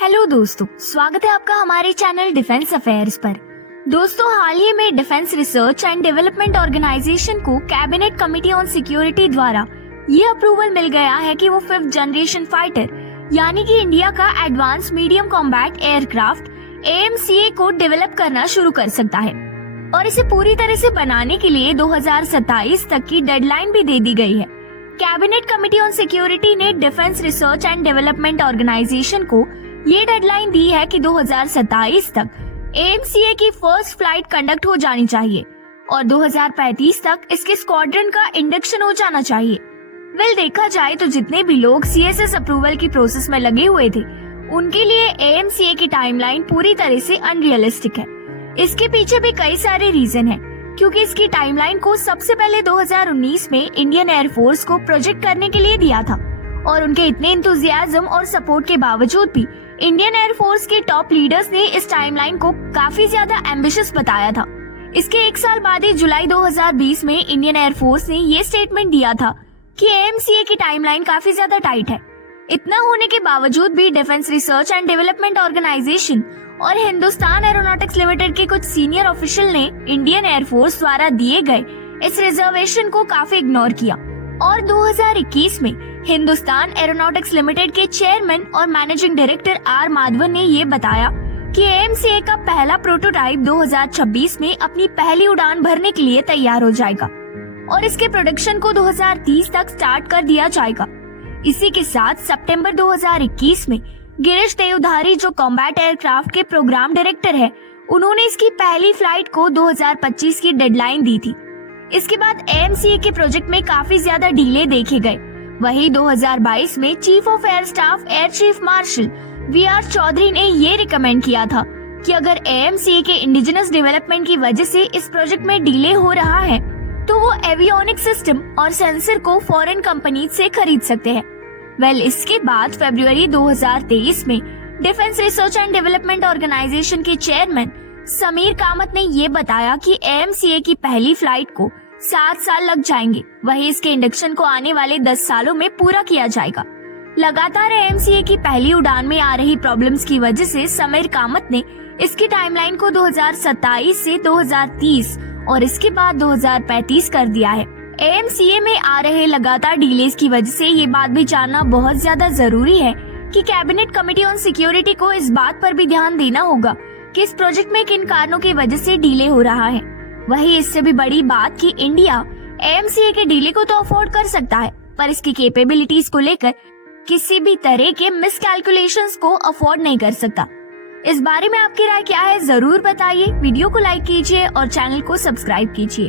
Hello दोस्तों, स्वागत है आपका हमारे चैनल डिफेंस अफेयर्स पर। दोस्तों, हाल ही में Defence Research and Development Organisation को कैबिनेट कमेटी ऑन सिक्योरिटी द्वारा ये अप्रूवल मिल गया है कि वो 5th जनरेशन फाइटर यानी कि इंडिया का advance medium combat aircraft AMCA को डेवलप करना शुरू कर सकता है और इसे पूरी तरह से बनाने के लिए 2027 तक की डेडलाइन भी दे दी गई है। कैबिनेट कमेटी ऑन सिक्योरिटी ने Defence Research and Development Organisation को ये डेडलाइन दी है कि 2027 तक AMCA की फर्स्ट फ्लाइट कंडक्ट हो जानी चाहिए और 2035 तक इसके स्क्वाड्रन का इंडक्शन हो जाना चाहिए। देखा जाए तो जितने भी लोग CSS अप्रूवल की प्रोसेस में लगे हुए थे उनके लिए AMCA की टाइमलाइन पूरी तरह से अनरियलिस्टिक है। इसके पीछे भी कई सारे रीजन हैं, क्योंकि इसकी टाइमलाइन को सबसे पहले 2019 में इंडियन एयरफोर्स को प्रोजेक्ट करने के लिए दिया था और उनके इतने इंतुजियाज्म और सपोर्ट के बावजूद भी इंडियन एयरफोर्स के टॉप लीडर्स ने इस टाइमलाइन को काफी ज्यादा एम्बिशियस बताया था। इसके एक साल बाद ही जुलाई 2020 में इंडियन एयरफोर्स ने ये स्टेटमेंट दिया था कि AMCA की टाइमलाइन काफी ज्यादा टाइट है। इतना होने के बावजूद भी Defence Research and Development Organisation और हिंदुस्तान एरोनॉटिक्स लिमिटेड के कुछ सीनियर ऑफिशियल ने इंडियन एयरफोर्स द्वारा दिए गए इस रिजर्वेशन को काफी इग्नोर किया और 2021 में हिंदुस्तान एरोनॉटिक्स लिमिटेड के चेयरमैन और मैनेजिंग डायरेक्टर R माधवन ने ये बताया कि AMCA का पहला प्रोटोटाइप 2026 में अपनी पहली उड़ान भरने के लिए तैयार हो जाएगा और इसके प्रोडक्शन को 2030 तक स्टार्ट कर दिया जाएगा। इसी के साथ सितंबर 2021 में गिरीश देवधारी, जो कॉम्बैट एयरक्राफ्ट के प्रोग्राम डायरेक्टर है, उन्होंने इसकी पहली फ्लाइट को 2025 की डेडलाइन दी थी। इसके बाद AMCA के प्रोजेक्ट में काफी ज्यादा डिले देखे गए। वही 2022 में chief of air staff air chief marshal VR Chaudhari ने ये रिकमेंड किया था कि अगर AMCA के इंडिजिनस डेवलपमेंट की वजह से इस प्रोजेक्ट में डिले हो रहा है तो वो एवियोनिक सिस्टम और सेंसर को फॉरेन कंपनी से खरीद सकते हैं। इसके बाद फरवरी 2023 में Defence Research and Development Organisation के चेयरमैन समीर कामत ने ये बताया कि AMCA की पहली फ्लाइट को 7 साल लग जाएंगे। वही इसके इंडक्शन को आने वाले 10 सालों में पूरा किया जाएगा। लगातार AMCA की पहली उड़ान में आ रही प्रॉब्लम्स की वजह से समीर कामत ने इसकी टाइमलाइन को 2027 से 2030 और इसके बाद 2035 कर दिया है। AMCA में आ रहे लगातार डिलेज की वजह से ये बात भी जानना बहुत ज्यादा जरूरी है कि कैबिनेट कमेटी ऑन सिक्योरिटी को इस बात पर भी ध्यान देना होगा कि इस प्रोजेक्ट में किन कारणों की वजह से डिले हो रहा है। वही इससे भी बड़ी बात कि इंडिया AMCA के डिले को तो अफोर्ड कर सकता है, पर इसकी कैपेबिलिटीज को लेकर किसी भी तरह के मिसकैलकुलेशंस को अफोर्ड नहीं कर सकता। इस बारे में आपकी राय क्या है, जरूर बताइए। वीडियो को लाइक कीजिए और चैनल को सब्सक्राइब कीजिए।